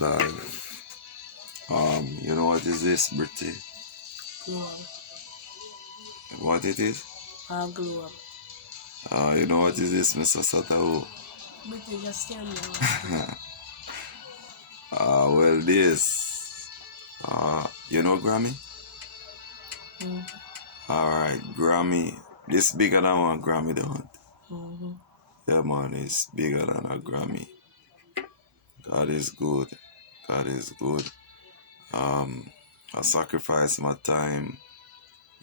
Lord. You know what is this, Britty? Glow up. What it is? Glow up. You know what is this, Mr. Satao? Britty, just stand there. Well, this. You know Grammy? Alright, Grammy. This bigger than one Grammy, don't? Yeah, man, it's bigger than a Grammy. God is good. God is good. I sacrificed my time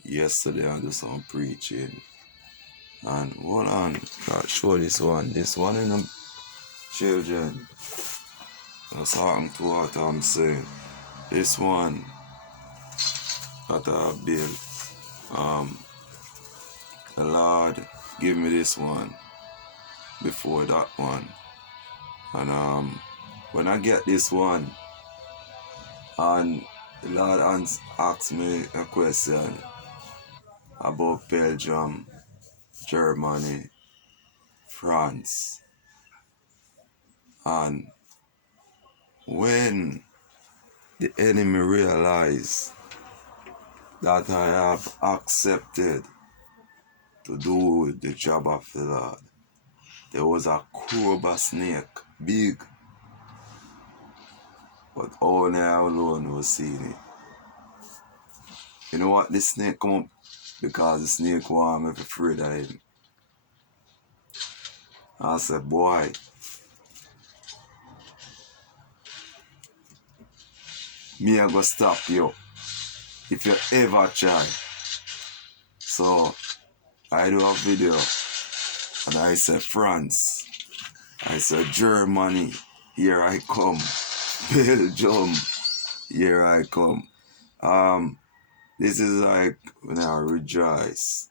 yesterday and do some preaching. And hold on, God, show this one. This one in the children. That's talking to what I'm saying. This one that I built. The Lord give me this one before that one. And when I get this one, and the Lord asks me a question about Belgium, Germany, France. And when the enemy realized that I have accepted to do the job of the Lord, there was a cobra snake, big, but only I alone was seeing it. You know what? This snake come up because the snake want me afraid of him. I said, boy, me I go stop you if you ever try. So I do a video and I said France, I said Germany, here I come. Belgium, here I come. This is like when I rejoice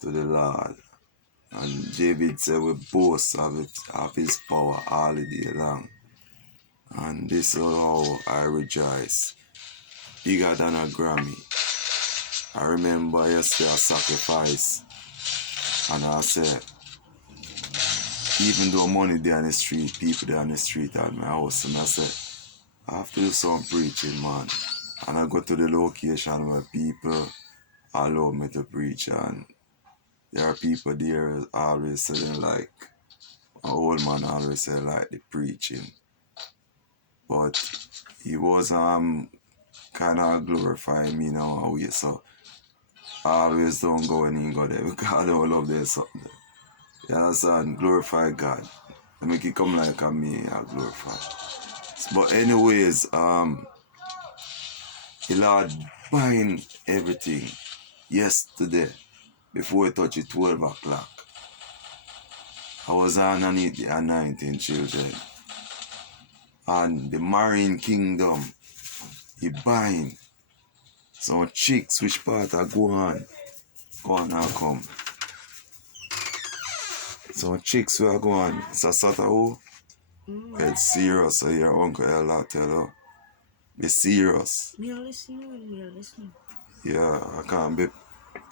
to the Lord. And David said we boast of his power all the day long. And this is how I rejoice. Bigger than a Grammy. I remember yesterday I sacrificed. And I said, even though money there on the street, people there on the street at my house, and I said, I have to do some preaching, man. And I go to the location where people allow me to preach, and there are people there always saying like, an old man always say like the preaching. But he was kind of glorifying me now a way, so I always don't go when he go there because I don't love there something. You understand? Glorify God. I make it come like a me, I glorify. But anyways, the Lord bind everything yesterday before it touched 12 o'clock. I was underneath the anointing children. And the marine kingdom, he bind. Some chicks which part I go on and come. Some chicks who are going, it's a sort of who? It's serious, so your uncle will tell you. Be serious. Me listen. Yeah, I can't be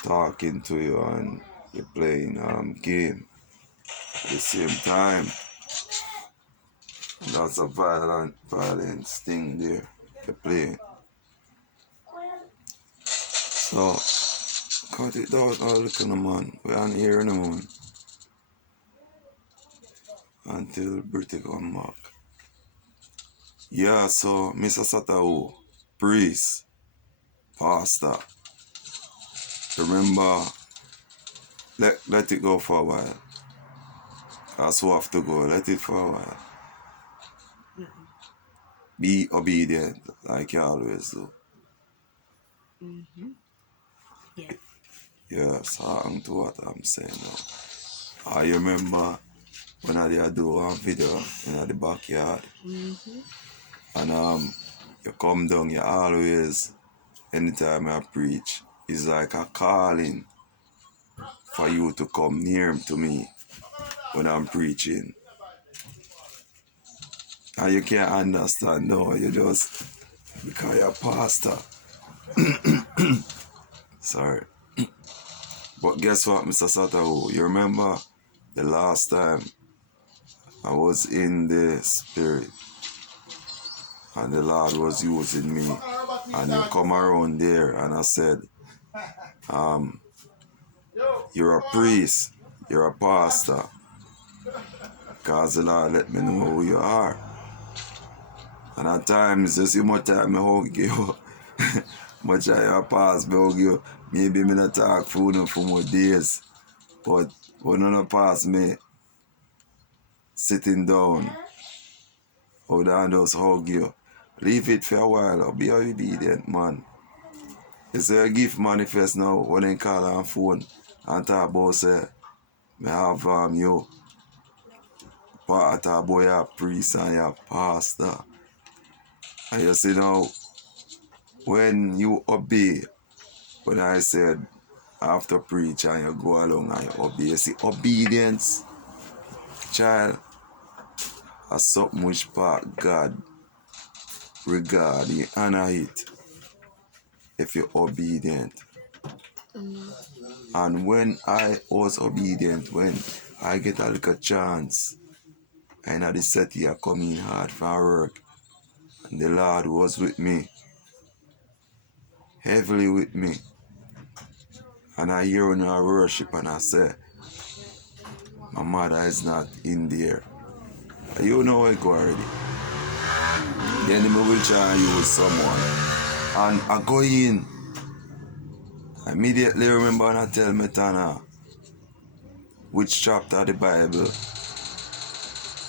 talking to you and you're playing game at the same time. That's a violence thing there you're playing. So, cut it down a little, man. We're on here now, man. Until Britty come back. Yeah, so Mr. Satao, priest, pastor, remember, let it go for a while. Cause we have to go, let it for a while. Be obedient, like you always do. Yeah. Yeah, so to what I'm saying now. I remember when I did do one video in the backyard. And you come down, you always, anytime I preach, it's like a calling for you to come near to me when I'm preaching. And you can't understand, no, you just, because you're a pastor. Sorry. But guess what, Mr. Satao? You remember the last time I was in the spirit and the Lord was using me. And you come around there and I said, you're a priest, you're a pastor, because the Lord let me know who you are. And at times, you see much time I hug you, much I pass me hug you, maybe me not talk for you for more days, but when you pass me sitting down, hold on just hug you. Leave it for a while or be obedient, man. You say a gift manifest now when they call on phone and talk about say, me have you part of boy a priest and you pastor. And you see now, when you obey, when I said after preach and you go along and you obey, you see obedience, child, is something which part God regard, He honor it if you're obedient. And when I was obedient, when I get a little chance, and at the set here coming hard for work, and the Lord was with me, heavily with me. And I hear when I worship and I say, my mother is not in there. You know I go already. The enemy will try and use someone. And I go in. I immediately remember and I tell me, Tana, which chapter of the Bible.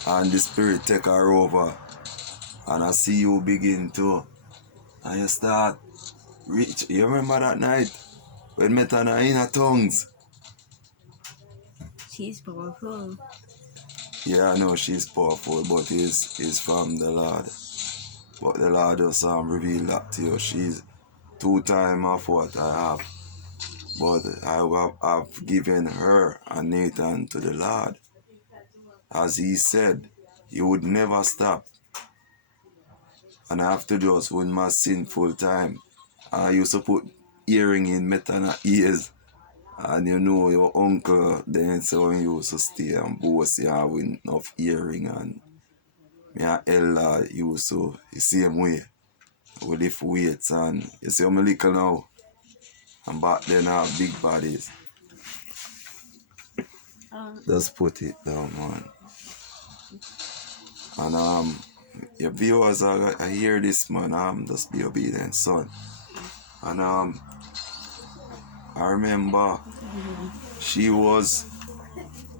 And the Spirit take her over. And I see you begin to. And you start reach. You remember that night when me Tana in her tongues? She's powerful. Yeah, I know she's powerful, but it's from the Lord. But the Lord just reveal that to you. She's 2 times of what I have. But I've given her and Nathan to the Lord. As He said, He would never stop. And I have to just, when my sinful time, I used to put earring in Metana ears. And you know your uncle then so when you used to stay and boast you have enough earring and me and Ella used to the same way. We lift weights and you see I'm little now. And back then I have big bodies. Just put it down, man. And your viewers I hear this, man, just be obedient, son. And I remember she was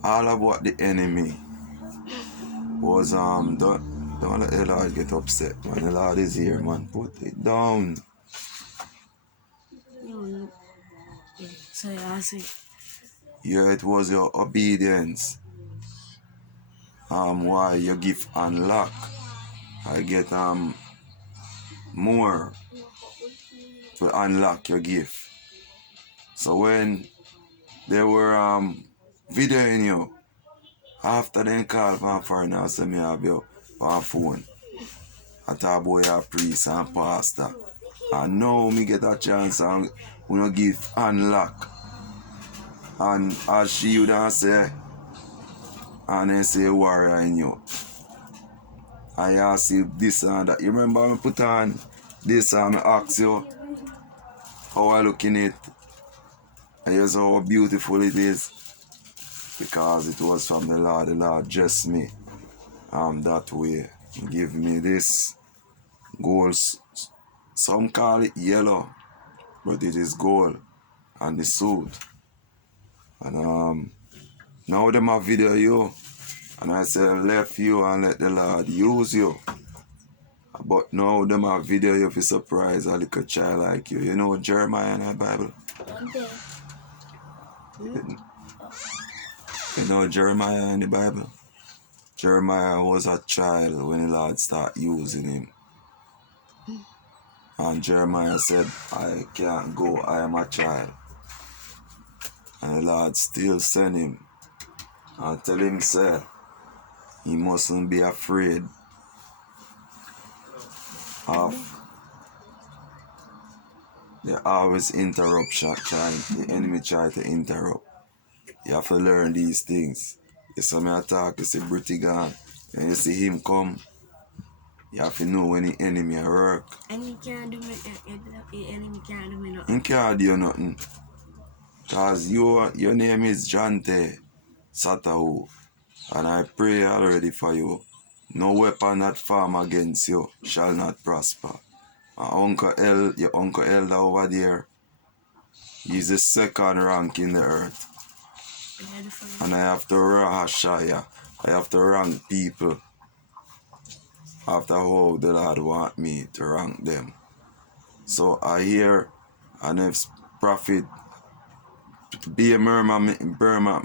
all about the enemy. Was don't let the Lord get upset, man. The Lord is here, man. Put it down. No. Yeah. So I say. Yeah, it was your obedience. Why your gift unlock. I get more to unlock your gift. So when they were videoing you, after they call from foreigner, say me have you on phone. I talk about your priest and pastor. And now me get a chance and we no give unlock. And as she would say, and they say warrior in you. I ask you this and that. You remember me put on this and I ask you how I look in it. And you see how beautiful it is. Because it was from the Lord. The Lord dressed me that way. He give me this gold. Some call it yellow, but it is gold. And the suit. And now them a video you. And I say left you and let the Lord use you. But now them a video you for surprise a little child like you. You know Jeremiah in the Bible? Okay. You know Jeremiah in the Bible? Jeremiah was a child when the Lord started using him. And Jeremiah said, I can't go, I am a child. And the Lord still sent him. And tell him, say, he mustn't be afraid of the always interruption, the enemy try to interrupt. You have to learn these things. You see me attack, you see Britty gone, and you see him come. You have to know when the enemy at work. And he can't do me, the enemy can't do me He nothing. can't do nothing. Because your name is Jante Satahu. And I pray already for you. No weapon that form against you shall not prosper. Your Uncle Elder over there, he's the second rank in the earth. Yeah, the first. And I have to Rahashaya. I have to rank people after how the Lord want me to rank them. So I hear and if prophet be a murmur in my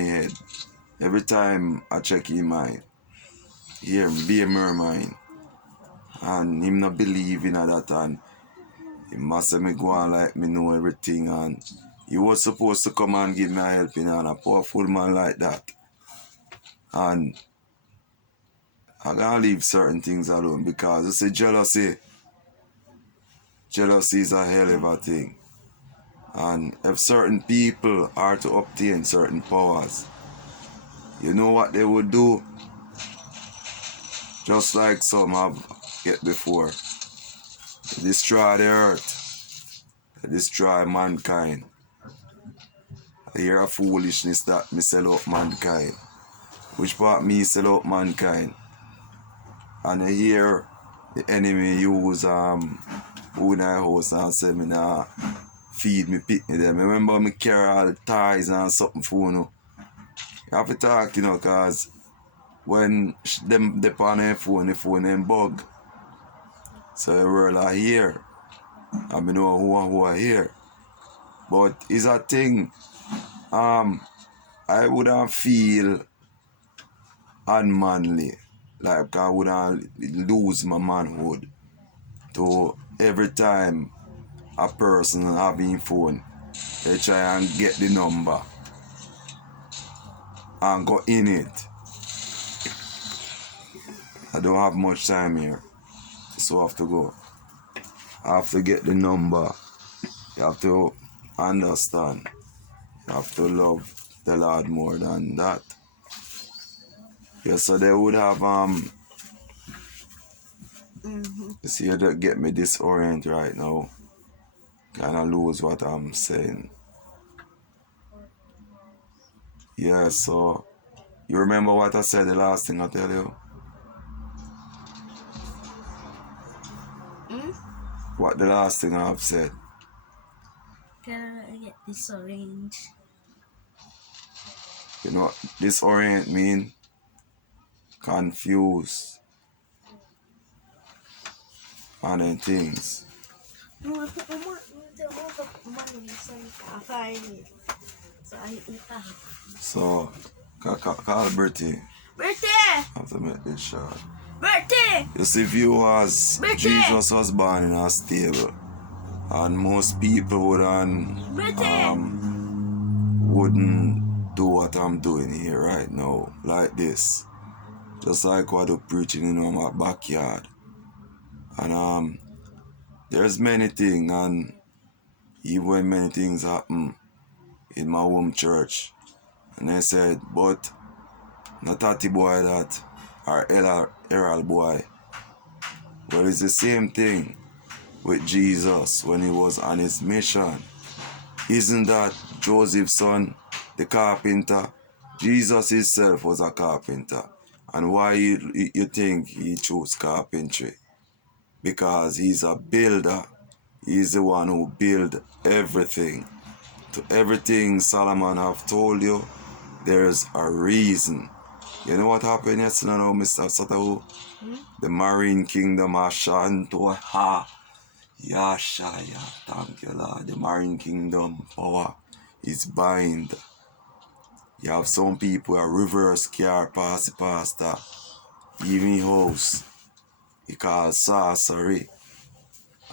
head. Every time I check him I hear him be a murmuring. And him not believe in that and he must say me go on like me know everything and he was supposed to come and give me a helping hand, a powerful man like that. And I gotta leave certain things alone because you see jealousy is a hell of a thing. And if certain people are to obtain certain powers, you know what they would do? Just like some have get before. They destroy the earth. They destroy mankind. I hear a foolishness that me sell out mankind. Which part me sell out mankind? And I hear the enemy use who in our house and say me nah feed me picnic them. Remember me carry all the ties and something for you. You have to talk, cause when them on their phone, the phone them bug. So the world are here. I mean know who are here. But it's a thing. I wouldn't feel unmanly. Like I wouldn't lose my manhood to every time a person having phone, they try and get the number and go in it. I don't have much time here, so I have to go. I have to get the number. You have to understand. You have to love the Lord more than that. Yeah, so they would have you see you don't get me disoriented right now. Kinda lose what I'm saying. Yeah, so you remember what I said the last thing I tell you? What the last thing I've said? Can I get this orange? You know what disorient mean? Confused. And then things. No, I put my money so I find it. So I eat it out. So call Bertie. Bertie! I have to make this short. Bertie! You see, viewers, Bertie! Jesus was born in a stable. And most people Bertie! wouldn't do what I'm doing here right now, like this. Just like what I'm preaching in my backyard. And there's many things, and even when many things happen in my home church, and they said, but not Tati boy that, or Errol boy. Well, it's the same thing with Jesus when he was on his mission. Isn't that Joseph's son, the carpenter? Jesus himself was a carpenter. And why you think he chose carpentry? Because he's a builder. He's the one who built everything. To everything Solomon have told you, there's a reason. You know what happened yesterday now, Mr. Satahu? The Marine Kingdom Ashanto ha. Yashaya, thank you Lord. The Marine Kingdom power is bind. You have some people a reverse car pass the pastor. Even house. He call sorcery.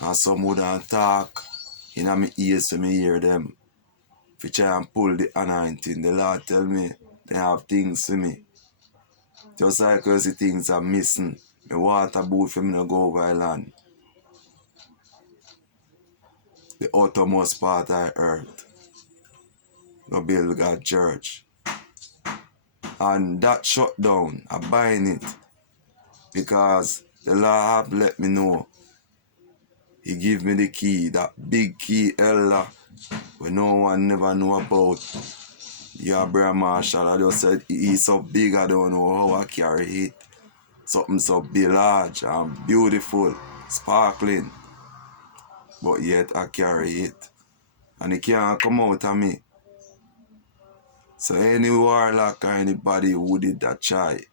And some wouldn't talk. In my ears for me hear them. If you try and pull the anointing, the Lord tell me they have things for me. Just like as the things are missing. The water boat for me to go over the land. The uttermost part of earth. Go build God church. And that shut down, I'm buying it. Because the Lord have let me know. He give me the key, that big key elder, where no one never know about. Yeah, Brother Marshall, I just said he's so big, I don't know how I carry it. Something so big, large and beautiful, sparkling. But yet I carry it. And it can't come out of me. So any warlock or anybody who did that try,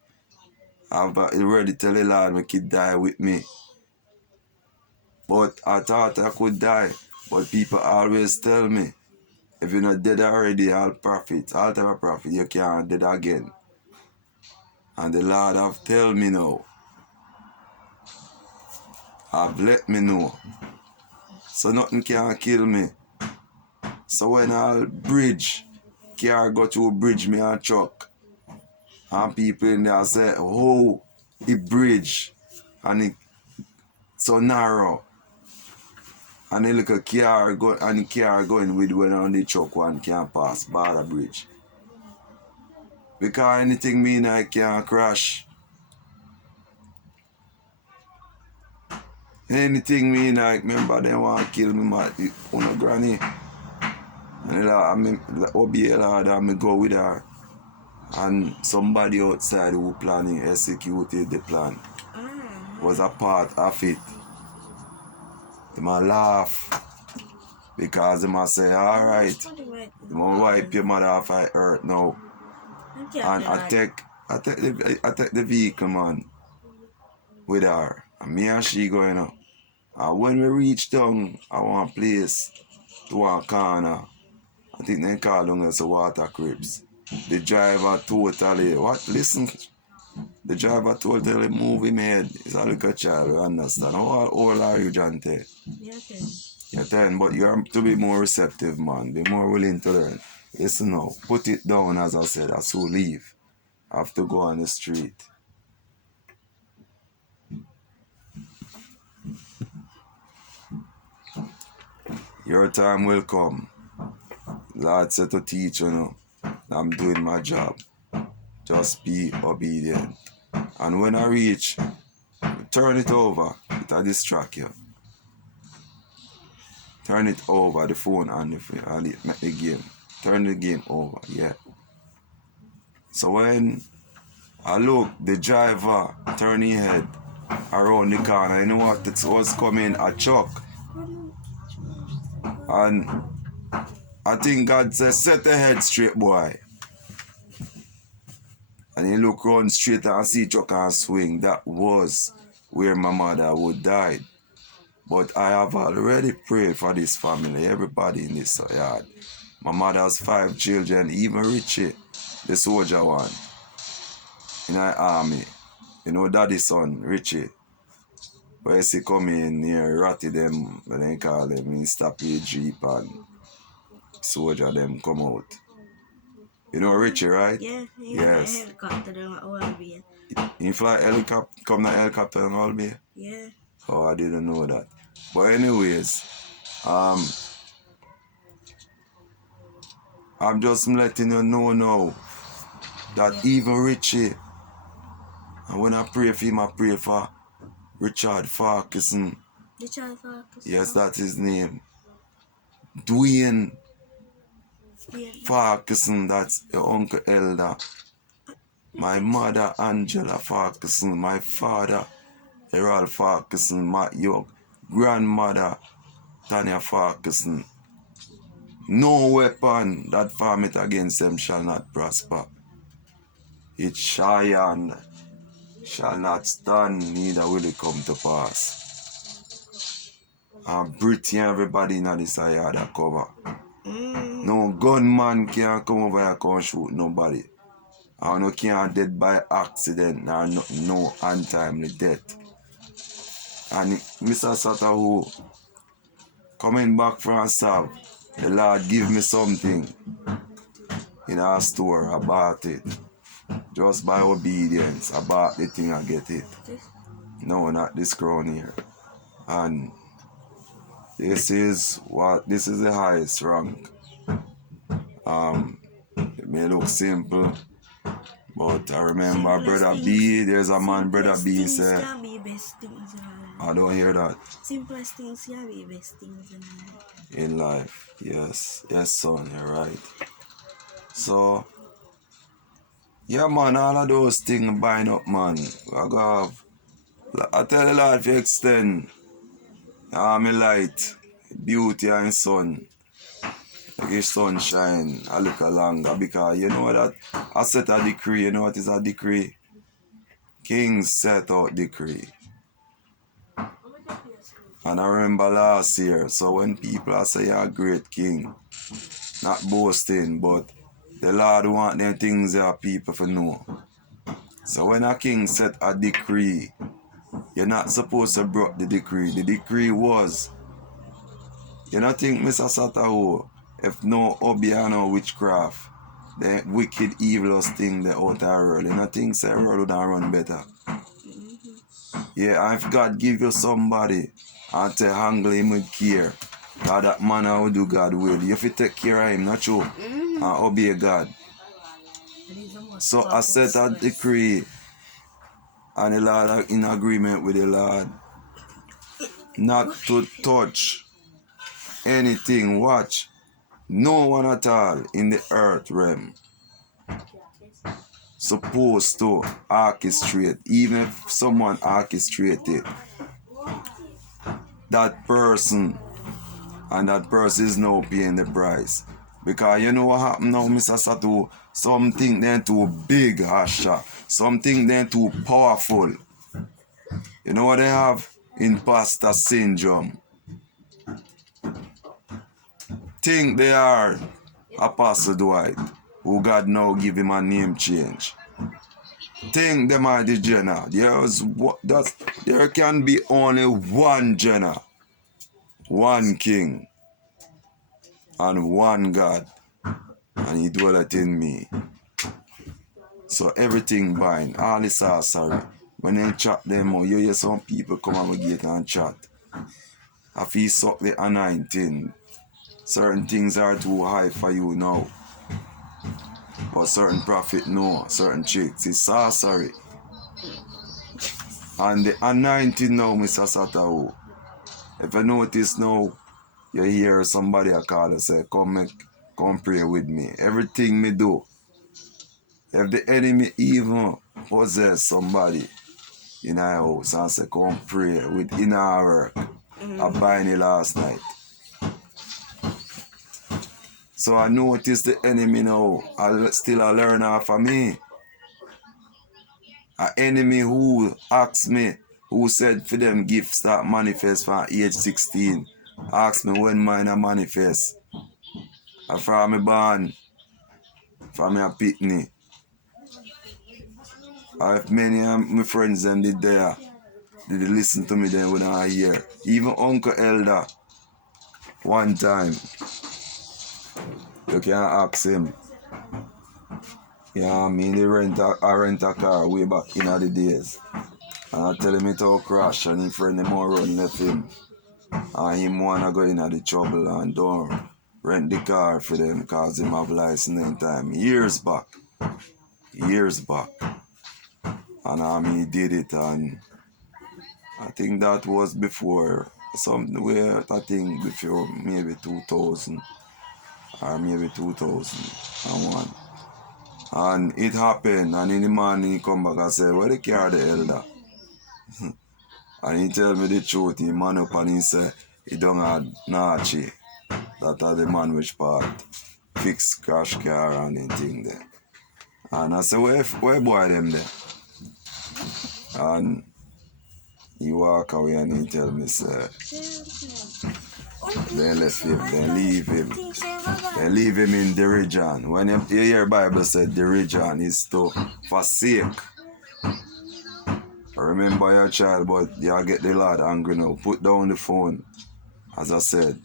I've already tell the Lord make it die with me. But I thought I could die. But people always tell me, if you're not dead already, all prophet, all type of prophet, you can't dead again. And the Lord have tell me now. Have let me know. So nothing can kill me. So when I'll bridge, car go through bridge me and truck. And people in there say, oh, it bridge. And it so narrow. And the little car go and the car going with when on the truck one can't pass by the bridge. Because anything mean I can't crash. Anything mean like remember they want to kill me my granny. And I mean obey the Lord and me go with her. And somebody outside who planning executed the plan was a part of it. They might laugh because they might say, alright, they might wipe your mother off of earth now. And I take the vehicle man with her. And me and she going up. And when we reach down at one place, to one corner, I think they call them as water cribs. The driver totally, listen, the driver totally move him head. He's a little child, you understand? How old are you, Jante? Yeah, 10. You're 10, but you have to be more receptive, man. Be more willing to learn. Listen now, put it down, as I said, as who leave. Have to go on the street. Your time will come. Lord said to teach you know. I'm doing my job. Just be obedient. And when I reach, turn it over. It'll distract you. Turn it over, the phone and make the game. Turn the game over, yeah. So when I look, the driver turn his head around the corner, you know what? It was coming a truck. And I think God said, set the head straight, boy. And he look round straight and see truck and swing. That was where my mother would die. But I have already prayed for this family, everybody in this yard. My mother has 5 children, even Richie, the soldier one, in the army. You know daddy's son, Richie. Where he come in near Ratty them, when they call them, he stop the jeep and soldier them come out. You know Richie, right? Yeah, Yes. helicopter them at Albia. You fly helicopter, come the helicopter in Albia? Yeah. Oh, I didn't know that. But anyways, I'm just letting you know now that even Richie, and when I pray for him, I pray for Richard Farquharson. Richard Farquharson. Yes, that's his name. Dwayne Farquharson, that's your uncle Elder. My mother Angela Farquharson, my father Gerald Farquharson, your grandmother Tanya Farquharson. No weapon that form it against them shall not prosper. It shall not stand, neither will it come to pass. And Brittany, everybody in this yard a cover. No gunman can't come over here and shoot nobody. And no can't dead by accident or no untimely death. And Mr. Satahu, coming back from Sav, the Lord give me something in our store. I bought it. Just by obedience. I bought the thing and get it. No, not this crown here. And this is the highest rank. It may look simple, But I remember Simplest Brother things- B, there's a man, Brother simplest B things said, can be best things in life. I don't hear that. Simplest things can be best things in life. In life, yes. Yes, son, you're right. So, yeah, man, all of those things bind up, man. I tell the Lord to extend my light, beauty and sun. Make his sunshine a little longer, because you know that I set a decree. You know what is a decree? Kings set out decree. And I remember last year, so when people say you're a great king, not boasting, but the Lord want them things that people to know. So when a king set a decree, you're not supposed to break the decree. The decree was, you don't think, Mr. Satahu, if no hobby and no witchcraft, the wicked, evilest thing the out of the world, you don't think the world would run better? Yeah, and if God give you somebody and to handle him with care, God, that man will do God will. You have to take care of him, not true, and obey God. So I set a decree, and the Lord are in agreement with the Lord not to touch anything, watch, no one at all in the earth realm supposed to orchestrate, even if someone orchestrated that person, and that person is now paying the price. Because you know what happened now, Mr. Satu? Something then too big, Asha. Something then too powerful. You know what they have? Imposter syndrome. Think they are Apostle Dwight, who God now give him a name change. Think them are the Jenna. There can be only one Jenna, one king, and one God, and he dwelleth in me. So everything bind, all is sorry. When they chat them out, you hear some people come on the gate and chat. If he suck the anointing, certain things are too high for you now. But certain prophet know, certain chicks, it's sorcery. And the anointing now, Mr. Satahu, if you notice now, you hear somebody a call and say, come pray with me. Everything me do, if the enemy even possess somebody in our house and say, come pray within our work, I bind it last night. So I notice the enemy now, I still a learn off of me. An enemy who asked me, who said for them gifts that manifest from age 16, asked me when mine a manifest. And from me born, from me a pitney. If many of my friends them did there, did they listen to me then when I hear. Even Uncle Elder, one time, you can ask him. Yeah, I mean, I rent a car way back in the days. And I tell him it all crash and his friend them all run left him. And him wanna go in the trouble and don't rent the car for them because him have license in time. Years back. And he did it, and I think that was before somewhere, I think before maybe 2000 or maybe 2001. And it happened, and in the morning he come back and say, where the car the elder? And he tell me the truth, he man up and he say, he don't have Nachi. That are the man which part fix crash car and anything there. And I say, where boy them there? And he walk away and he tell me, say, they left him, they leave him. They leave him in the region. When you hear Bible said the region is to forsake. Remember your child, but you get the Lord angry now. Put down the phone, as I said.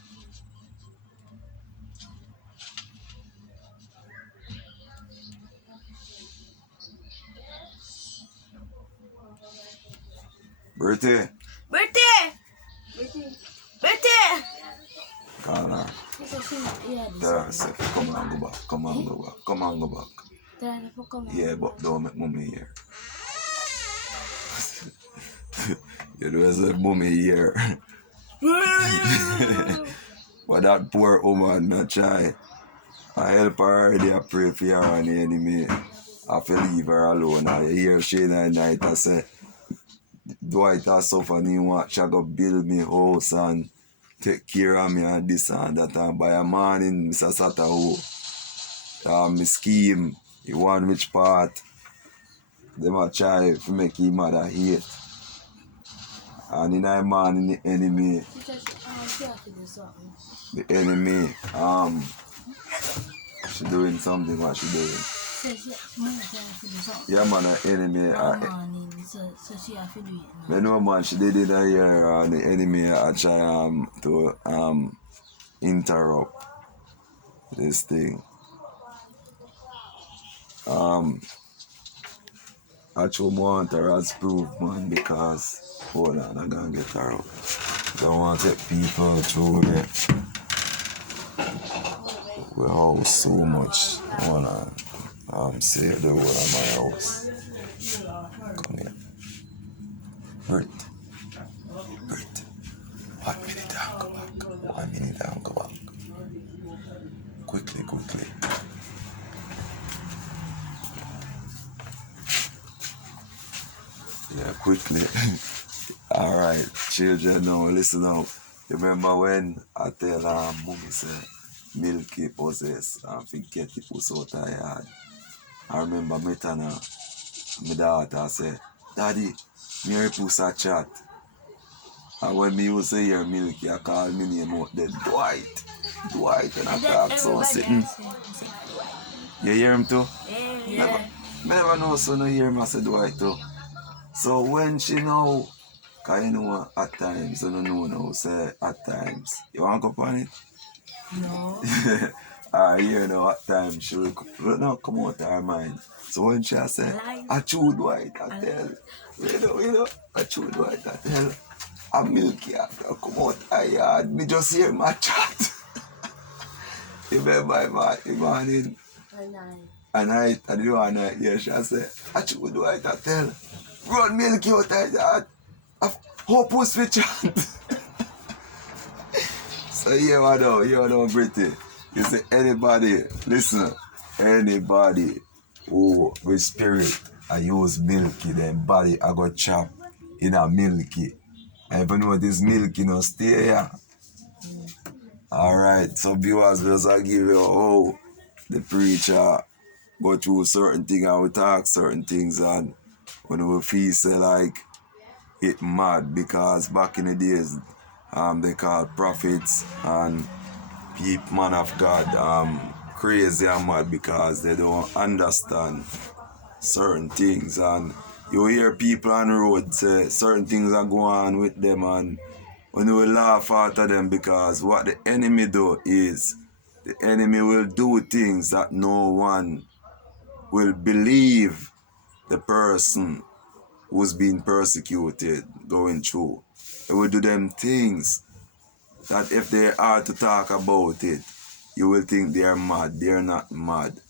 Bertie. Call her. Tell her, say, come on, go back. trying to come Yeah, but don't make mommy here. You know, it's like mommy here. But that poor woman, not try. I help her already, I pray for her and the enemy. I feel leave her alone. I hear she in the night, I say, Dwight has suffered, he want to go build me house and take care of me and this and that. And by a morning, Mr. Sataho, my scheme, he want which part, them a try to make him mother hate. And in the morning, the enemy, she doing something, what she doing? Yeah, man, the enemy. I know, man, she did it a year, and the enemy I try to interrupt this thing. I just want her as proof, man, because hold on, I'm gonna get her out. Don't want to take people through it. We house so much. Hold on. Save the whole of my house. Come here. Brit. 1 minute and go back. 1 minute and go back. Quickly. Yeah, quickly. Alright, children, now listen up. Remember when I tell mommy say Milky possess and forget the puss out of yard. I remember meeting her, my daughter say, Daddy, me hear puss a chat. And when me used to hear Milky, I call me name out there, Dwight, and I talk so sitting. You hear him too? Yeah. Me never know so no hear him I say Dwight too. So when she know, cause you know at times, you don't know now, say at times. You want to go on it? No. You know, at times she will come out of her mind. So when she say, I chew Dwight, I tell, you know, I chew Dwight, I tell, I'm Milky after I come out of her yard, me just hear my chat. Remember my morning? A night, I do a night, yeah, she say, I chew Dwight, I tell, run Milky out of her yard. Hope puss we chant. So you know, Britty. You say anybody, listen, anybody who with spirit I use Milky, then body I got chop in a Milky. And if you know this Milky no stay here. Alright, so viewers will give you how the preacher go through certain things and we talk certain things and when we feel say like it mad because back in the days they call prophets and people, man of God, crazy and mad because they don't understand certain things and you hear people on the road say certain things are going on with them and when you will laugh after them because what the enemy do is the enemy will do things that no one will believe the person who's being persecuted going through. They will do them things that if they are to talk about it, you will think they are mad. They are not mad.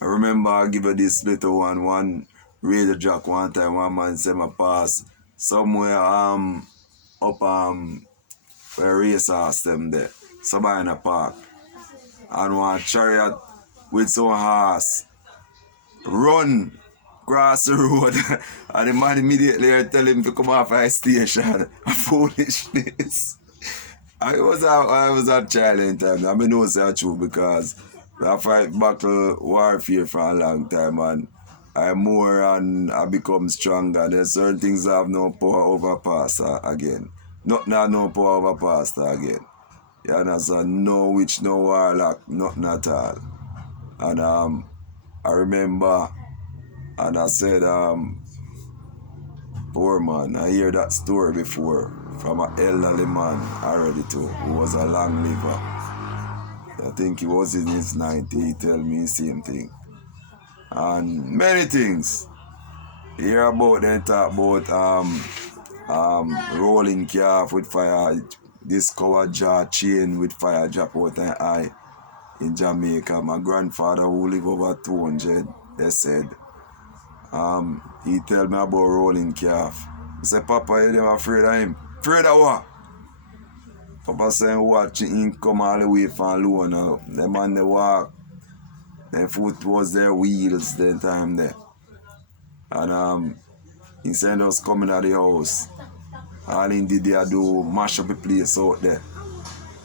I remember I give you this little one radio jack one time, one man said my pass somewhere up where racehorse them there, Sabina Park. And one chariot with some horse run cross the road and the man immediately tell him to come off a station. Foolishness. I was a child in time. I mean, no say true because I fight battle warfare for a long time and I'm more and I become stronger. There's certain things I have no power over pastor again. Nothing have no power over pastor again. You understand? No witch, no warlock, nothing at all. And I remember and I said, poor man, I hear that story before from an elderly man already too, who was a long liver. I think he was in his 90s, he tell me the same thing. And many things. Hear about them talk about rolling calf with fire, discover jaw chain with fire drop out an eye. in Jamaica. My grandfather who lived over 200, they said, he tell me about rolling calf. I said, Papa, you never afraid of him? Afraid of what? Papa said, watch him come all the way from Luna. The man they walk, their foot was their wheels the time there. And he said us coming out the house. All he did they do mash up the place out there.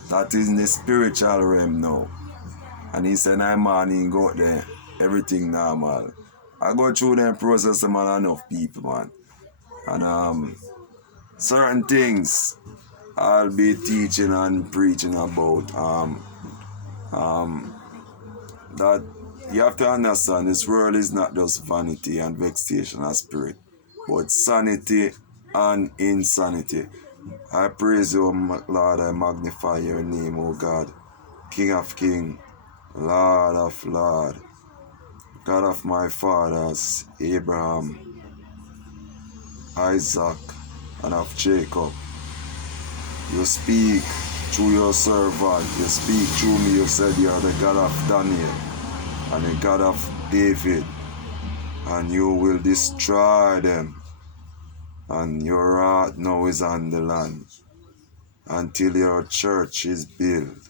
That is in the spiritual realm now. And he said, "Nah, man, he go out there, everything normal." I go through them process, man, enough people, man. And certain things I'll be teaching and preaching about. That you have to understand, this world is not just vanity and vexation of spirit, but sanity and insanity. I praise you, Lord, I magnify your name, O God, King of Kings, Lord of Lords, God of my fathers, Abraham, Isaac, and of Jacob. You speak through your servant, you speak through me. You said you are the God of Daniel and the God of David, and you will destroy them, and your wrath now is on the land until your church is built.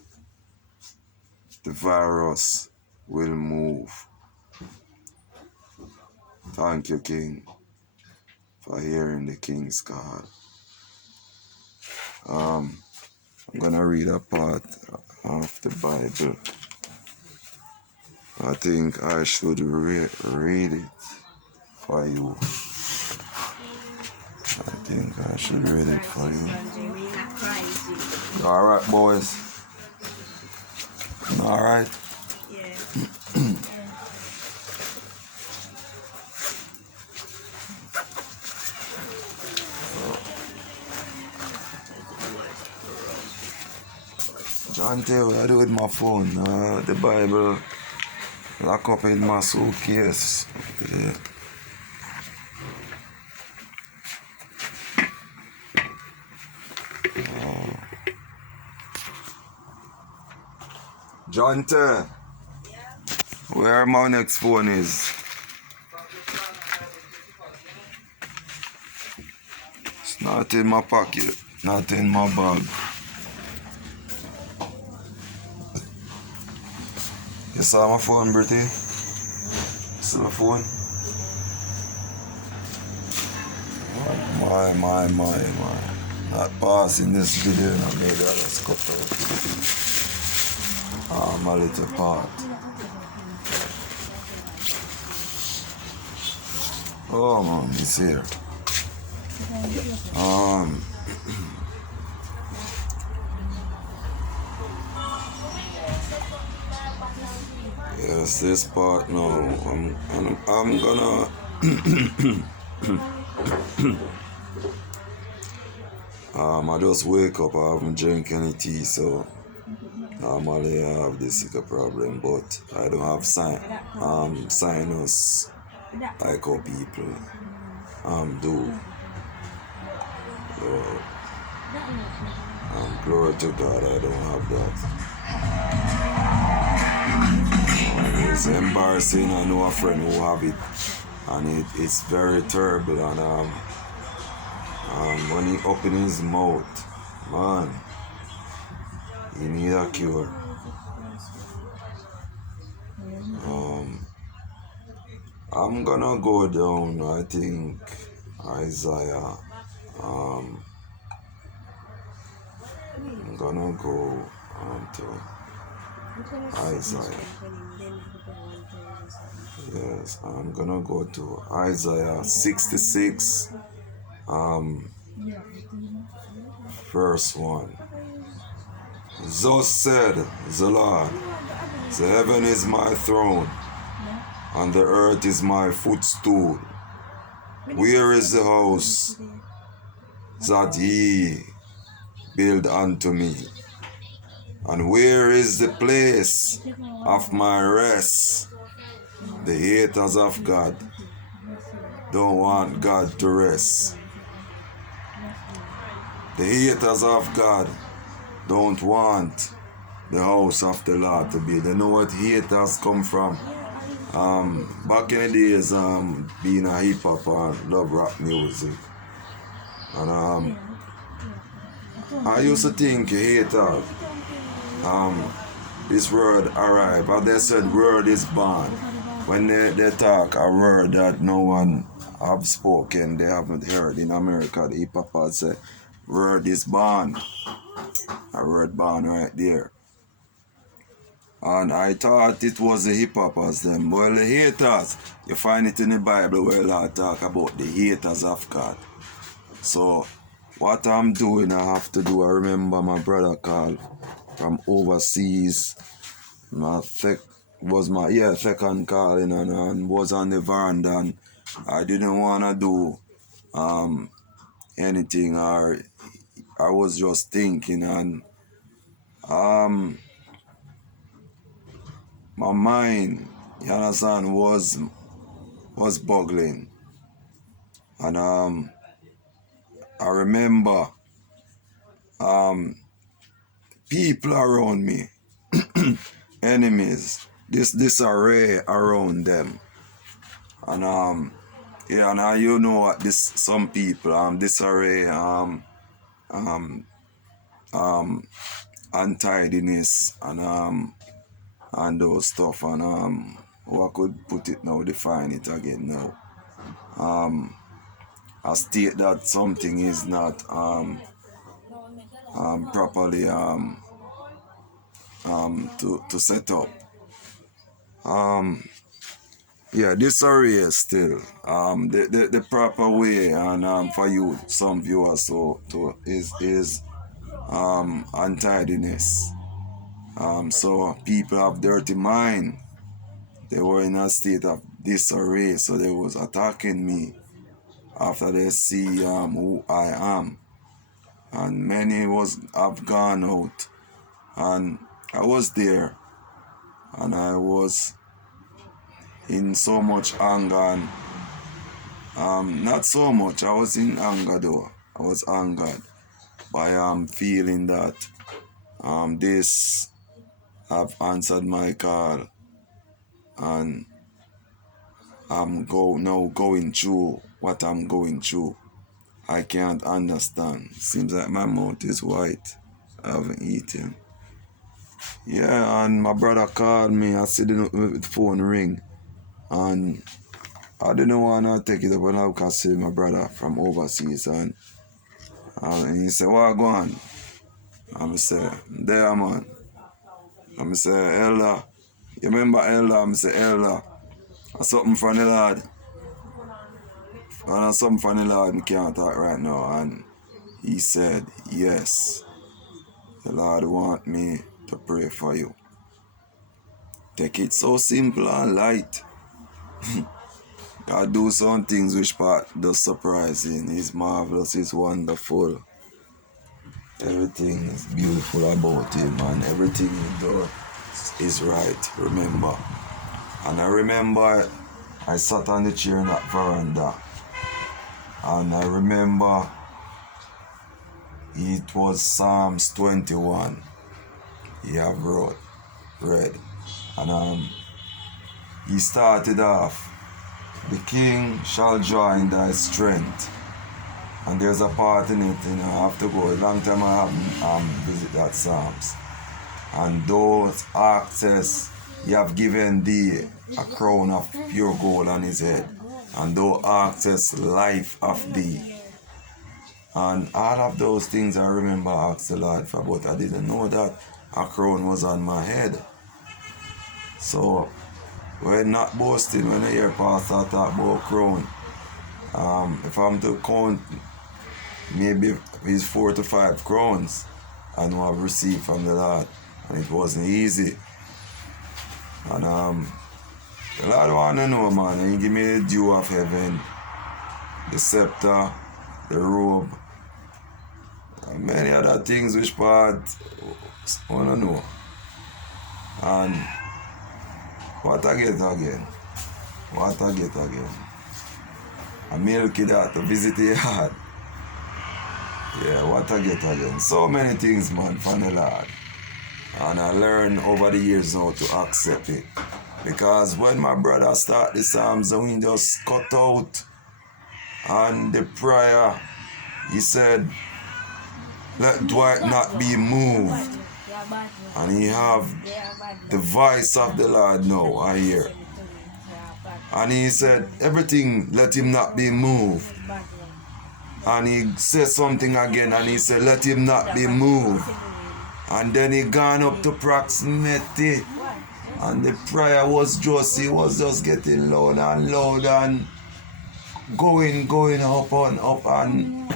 The virus will move. Thank you, King, for hearing the King's call. I'm gonna read a part of the Bible. I think I should read it for you. I think I should read it for you. Alright, boys. Alright. Yeah. John, tell what I do with my phone. The Bible lock up in my suitcase. Yeah. John, where my next phone is? It's not in my pocket, not in my bag. You saw my phone, Bertie? See my phone? My. Not passing this video, now maybe I'll just cut out my little part. Oh man, it's here. Yes, this part now. I'm gonna I just wake up, I haven't drank any tea, so normally I have this sicker problem, but I don't have sinus like how people do. So, glory to God, I don't have that. It's embarrassing. I know a friend who have it, and it's very terrible. And when he open his mouth, man, he need a cure. I'm gonna go down, I think, Isaiah. I'm gonna go to Isaiah. Yes, I'm gonna go to Isaiah 66, verse 1. Thus said the Lord, the heaven is my throne, and the earth is my footstool. Where is the house that ye build unto me? And where is the place of my rest? The haters of God don't want God to rest. The haters of God don't want the house of the Lord to be. They know what haters come from. Back in the days, being a hip hop and love rap music. And I used to think haters, this word arrive, but they said word is born. When they talk a word that no one have spoken, they haven't heard in America, the hip hop say word is born. A word born right there. And I thought it was the hip hoppers them. Well, the haters, you find it in the Bible where Lord talk about the haters of God. So what I'm doing, I have to do. I remember my brother called from overseas. Was my second calling and was on the veranda, and I didn't wanna do anything, or I was just thinking, and my mind, you understand, was boggling. And I remember people around me, enemies, this array around them. And now you know what this some people, disarray, untidiness and those stuff, and how I could put it now, define it again now. I state that something is not properly to set up. Disarray still. The proper way, and for you, some viewers, is untidiness. So people have dirty mind. They were in a state of disarray, so they was attacking me after they see who I am. And many have gone out, and I was there, and I was in so much anger, and not so much, I was in anger though. I was angered by feeling that this have answered my call, and I'm going through what I'm going through. I can't understand. Seems like my mouth is white. I haven't eaten. Yeah, and my brother called me. I see the phone ring, and I didn't want to take it up, and I could see my brother from overseas, and he said, "What go on?" I say, "There, man." I say, "Elder, you remember Elder?" I say, "Elder, something from the Lord. And something from the Lord, I can't talk right now." And he said, "Yes, the Lord want me to pray for you." Take it so simple and light. God do some things which part does surprising. He's marvelous, he's wonderful. Everything is beautiful about him, and everything he does is right, remember. And I remember I sat on the chair in that veranda, and I remember it was Psalms 21 he have read, and he started off, "The king shall join thy strength." And there's a part in it, I have to go. A long time I haven't visit that Psalms. "And those axes he have given thee a crown of pure gold on his head, and thou axest life of thee." And all of those things I remember I asked the Lord for, but I didn't know that a crown was on my head. So we're not boasting when I hear pastor talk about crown. If I'm to count, maybe it's 4 to 5 crowns I know I've received from the Lord, and it wasn't easy. And the Lord want to know, man, and he give me the dew of heaven, the scepter, the robe, and many other things which part I want to know. And what I get again? A milky that to visit the yard. Yeah, what I get again? So many things, man, from the Lord. And I learned over the years now to accept it. Because when my brother start the Psalms and we just cut out and the prayer, he said, let Dwight not be moved. And he have the voice of the Lord now, I hear. And he said, everything, let him not be moved. And he said something again and he said, let him not be moved. And then he gone up to proximity. And the prayer was just getting louder and louder and going up and up. And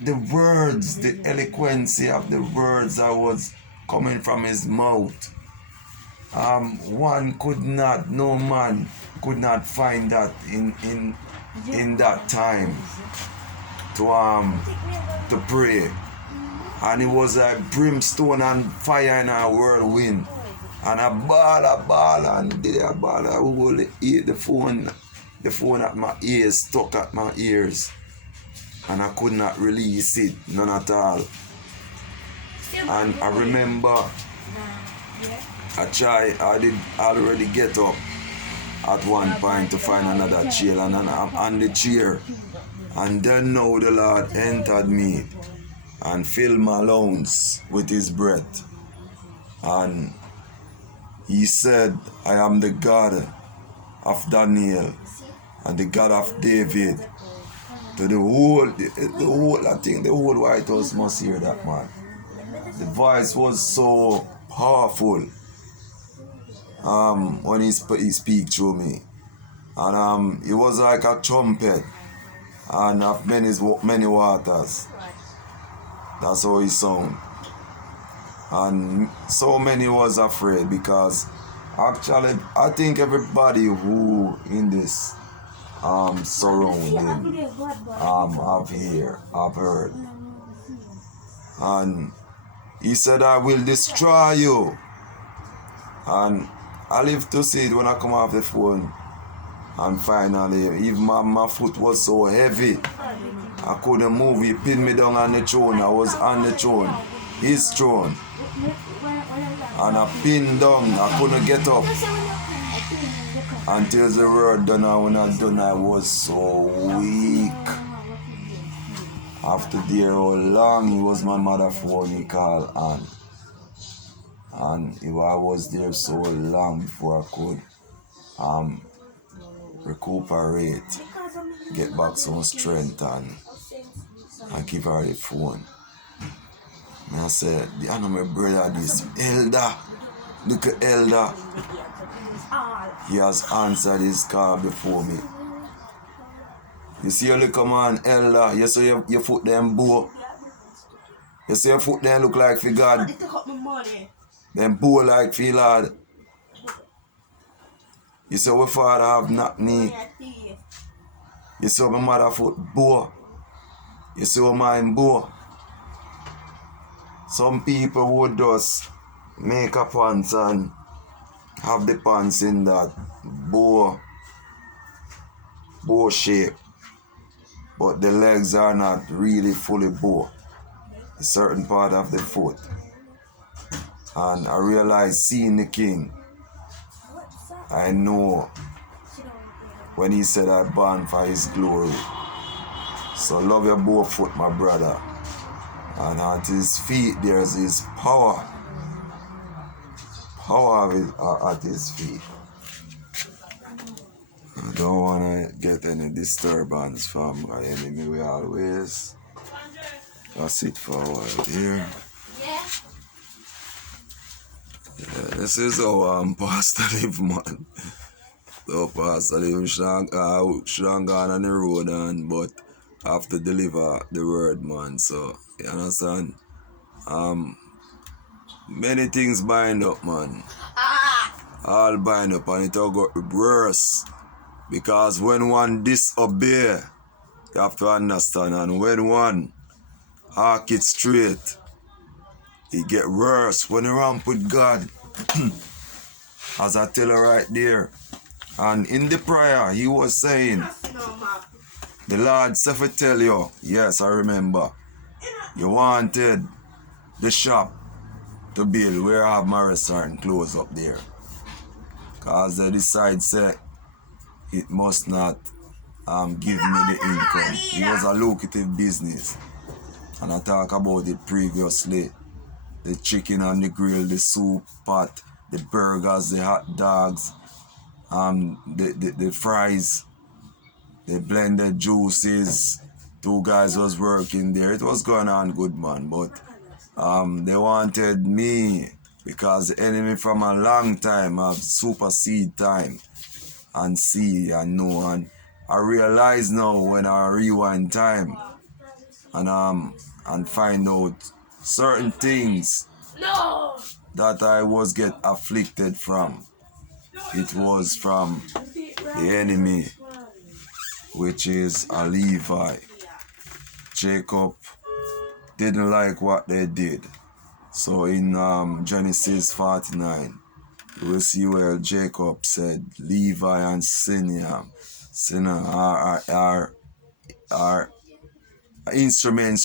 the words, the eloquency of the words that was coming from his mouth. No man could not find that in that time to pray. And it was like brimstone and fire in a whirlwind. And a ball, and the ball, I would eat the phone at my ears, stuck at my ears. And I could not release it, none at all. And I remember I did already get up at one point to find another chair, and I'm on the chair. And then now the Lord entered me and filled my lungs with his breath. And he said, I am the God of Daniel and the God of David. To the whole, I think the whole White House must hear that, man. The voice was so powerful when he speak through me. And it was like a trumpet and of many waters. That's how he sound. And so many was afraid because actually I think everybody who in this surrounding I've heard. And he said, I will destroy you. And I live to see it when I come off the phone. And finally, even my foot was so heavy, I couldn't move. He pinned me down on the throne. I was on the throne, his throne. And I pinned down, I couldn't get up. Until the word done, and when I done, I was so weak. After dear how long it was my mother phone he called on. And I was there so long before I could recuperate, get back some strength and give her the phone. And I said, I know my brother this elder, look at elder. He has answered his call before me. You see your little man, elder, you see your foot them bow. You see your foot them look like for God. Them bow like for Lord. You see our father have knock knee. You see my mother foot bow. You see how mine bow. Some people would just make a pants and have the pants in that bow shape, but the legs are not really fully bow. A certain part of the foot. And I realized seeing the King, I know when he said I born for his glory. So love your bow foot, my brother. And at his feet there's his power. Power of it at his feet. I don't want to get any disturbance from my enemy. We always sit for a while here. Yeah, this is how Pastor live, man. So Pastor live shouldn't gone on the road, but have to deliver the word, man. So you understand? Many things bind up, man. All bind up, and it all got worse. Because when one disobey, you have to understand, and when one arc it straight, it get worse. When you ramp with God, as I tell her right there, and in the prayer, he was saying, the Lord said to tell you, yes, I remember, you wanted the shop, to build where I have my restaurant close up there. Cause they decide say it must not give me the income. It was a lucrative business. And I talk about it previously. The chicken on the grill, the soup pot, the burgers, the hot dogs, the fries, the blended juices. 2 guys was working there. It was going on good, man. But they wanted me because the enemy from a long time have supersede time and see and know. And I realize now when I rewind time and find out certain things that I was get afflicted from. It was from the enemy, which is a Levi. Jacob didn't like what they did. So in Genesis 49, you will see where Jacob said Levi and Simeon are instruments